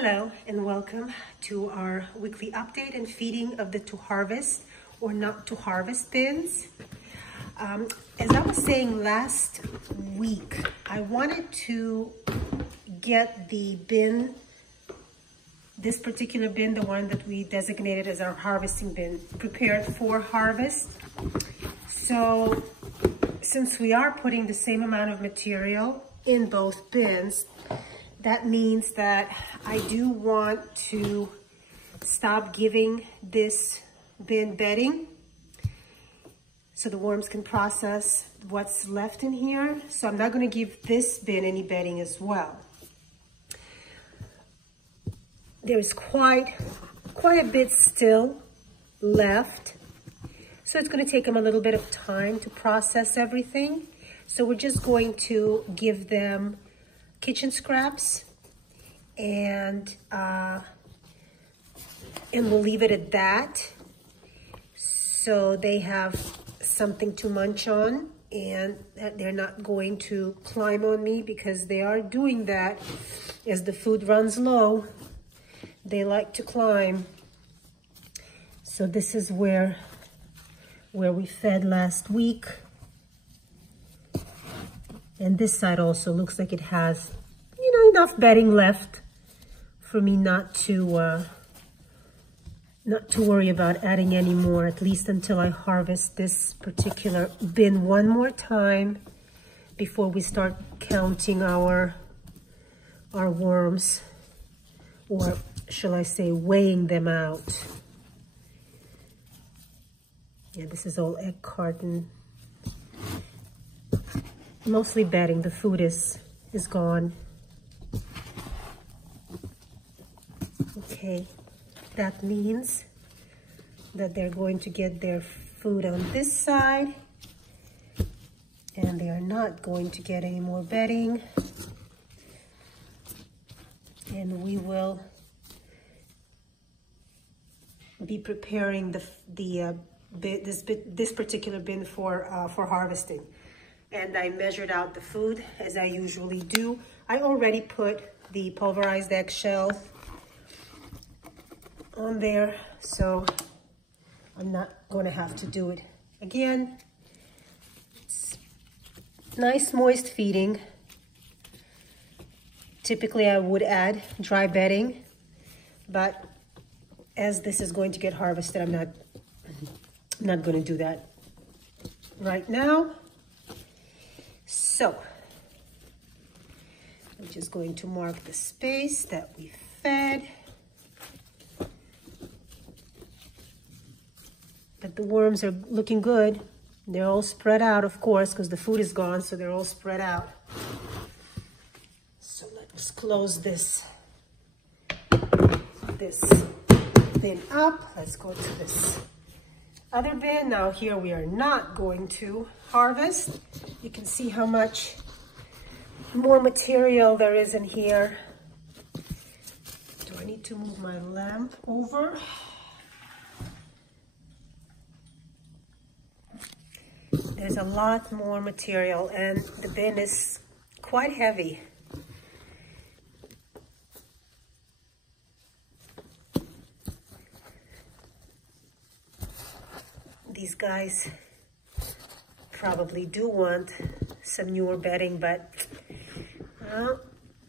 Hello and welcome to our weekly update and feeding of the to harvest or not to harvest bins. As I was saying last week, I wanted to get the bin, this particular bin, the one that we designated as our harvesting bin, prepared for harvest. So since we are putting the same amount of material in both bins, that means that I do want to stop giving this bin bedding so the worms can process what's left in here. So I'm not going to give this bin any bedding as well. There's quite a bit still left. So it's going to take them a little bit of time to process everything. So we're just going to give them kitchen scraps and we'll leave it at that. So they have something to munch on and that they're not going to climb on me, because they are doing that as the food runs low. They like to climb. So this is where we fed last week. And this side also looks like it has, enough bedding left for me not to worry about adding any more, at least until I harvest this particular bin one more time before we start counting our worms, or shall I say weighing them out. Yeah, this is all egg carton. Mostly bedding. The food is gone. Okay, that means that they're going to get their food on this side, and they are not going to get any more bedding. And we will be preparing this particular bin for harvesting. And I measured out the food as I usually do. I already put the pulverized eggshell on there, so I'm not going to have to do it again. It's nice moist feeding. Typically I would add dry bedding, but as this is going to get harvested, I'm not going to do that right now. So I'm just going to mark the space that we fed. But the worms are looking good. They're all spread out, of course, because the food is gone, so they're all spread out. So let's close this bin up. Let's go to this other bin. Now here we are not going to harvest. You can see how much more material there is in here. Do I need to move my lamp over? There's a lot more material, and the bin is quite heavy. These guys probably do want some newer bedding, but well,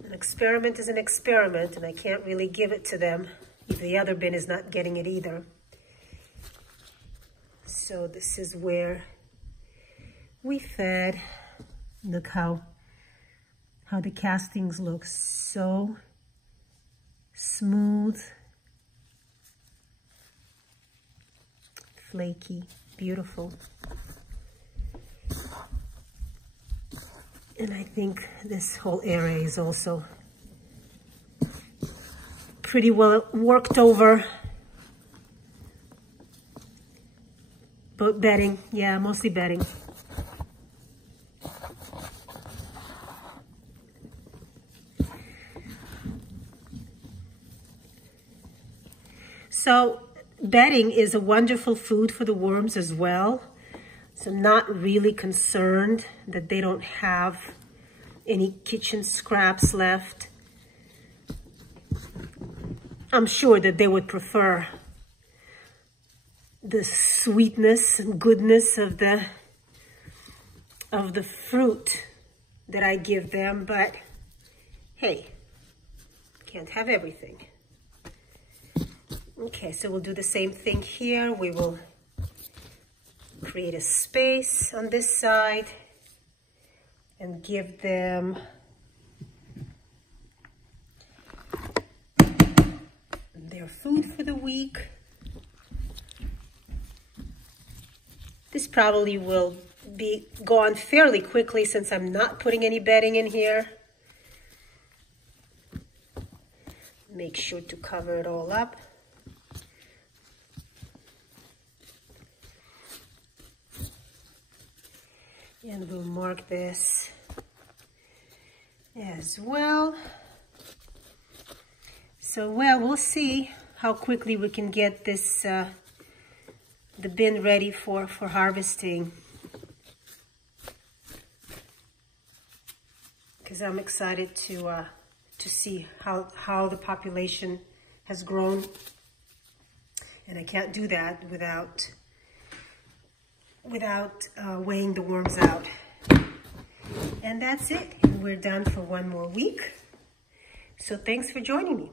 an experiment is an experiment, and I can't really give it to them if the other bin is not getting it either. So this is where we fed. Look how the castings look, so smooth, flaky, beautiful. And I think this whole area is also pretty well worked over. But bedding, yeah, mostly bedding. So bedding is a wonderful food for the worms as well. So I'm not really concerned that they don't have any kitchen scraps left. I'm sure that they would prefer the sweetness and goodness of the fruit that I give them, but hey, can't have everything. Okay, so we'll do the same thing here. We will create a space on this side and give them their food for the week. This probably will be gone fairly quickly since I'm not putting any bedding in here. Make sure to cover it all up. And we'll mark this as well. So, well, we'll see how quickly we can get this, the bin ready for harvesting. Because I'm excited to see how the population has grown. And I can't do that without weighing the worms out. And that's it. And we're done for one more week. So thanks for joining me.